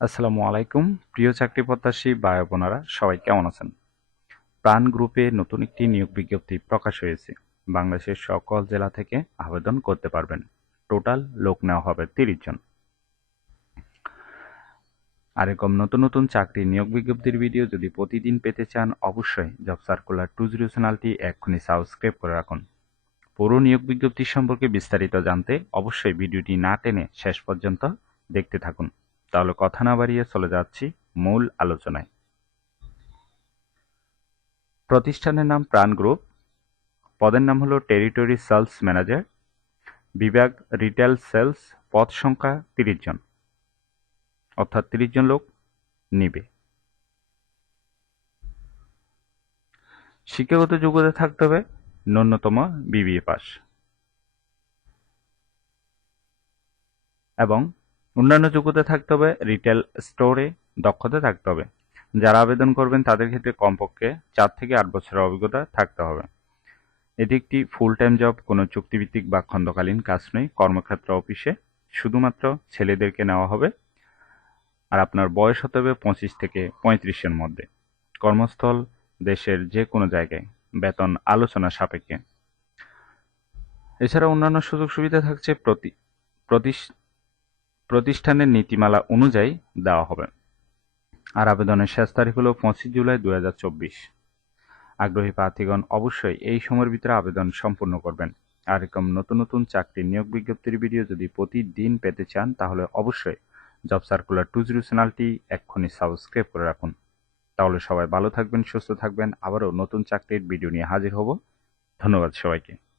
আসসালামু আলাইকুম। প্রিয় চাকরি প্রত্যাশী ভাই বোনেরা সবাই কেমন আছেন? প্রাণ গ্রুপে নতুন একটি নিয়োগ বিজ্ঞপ্তি প্রকাশ হয়েছে। বাংলাদেশের সকল জেলা থেকে আবেদন করতে পারবেন। টোটাল লোক নেওয়া হবে তিরিশ জন। আর এরকম নতুন নতুন চাকরি নিয়োগ বিজ্ঞপ্তির ভিডিও যদি প্রতিদিন পেতে চান, অবশ্যই জব সার্কুলার টু জিরো চ্যানেলটি এক্ষুনি সাবস্ক্রাইব করে রাখুন। পুরো নিয়োগ বিজ্ঞপ্তি সম্পর্কে বিস্তারিত জানতে অবশ্যই ভিডিওটি না টেনে শেষ পর্যন্ত দেখতে থাকুন। তাহলে কথা না বাড়িয়ে চলে যাচ্ছি মূল আলোচনায়। প্রতিষ্ঠানের নাম প্রাণ গ্রুপ, পদের নাম হলো টেরিটরি সেলস ম্যানেজার, বিভাগ রিটেল সেলস, পদ সংখ্যা তিরিশ জন, অর্থাৎ তিরিশ জন লোক নিবে। শিক্ষাগত যোগ্যতা থাকতে হবে ন্যূনতম বিবিএ পাস। এবং অন্যান্য যোগ্যতা থাকতে হবে রিটেল স্টোরে দক্ষতা থাকতে হবে। যারা আবেদন করবেন তাদের ক্ষেত্রে কমপক্ষে চার থেকে আট বছরের অভিজ্ঞতা থাকতে হবে। এটি একটি ফুল টাইম জব কোনো চুক্তিভিত্তিক বা খণ্ডকালীন কাজ নয়। কর্মক্ষেত্র অফিসে শুধুমাত্র ছেলেদেরকে নেওয়া হবে। আর আপনার বয়স হতে হবে পঁচিশ থেকে পঁয়ত্রিশের মধ্যে। কর্মস্থল দেশের যে কোনো জায়গায়। বেতন আলোচনা সাপেক্ষে। এছাড়া অন্যান্য সুযোগ সুবিধা থাকছে প্রতি প্রতিষ্ঠানের নীতিমালা অনুযায়ী দেওয়া হবে। আর আবেদনের শেষ তারিখ হল পঁচিশ জুলাই দু হাজার চব্বিশ। আগ্রহী প্রার্থীগণ অবশ্যই এই সময়ের ভিতরে আবেদন সম্পূর্ণ করবেন। আর এরকম নতুন নতুন চাকরির নিয়োগ বিজ্ঞপ্তির ভিডিও যদি প্রতিদিন পেতে চান, তাহলে অবশ্যই জব সার্কুলার টু জিরো চ্যানেলটি এক্ষুনি সাবস্ক্রাইব করে রাখুন। তাহলে সবাই ভালো থাকবেন, সুস্থ থাকবেন। আবারও নতুন চাকরির ভিডিও নিয়ে হাজির হব। ধন্যবাদ সবাইকে।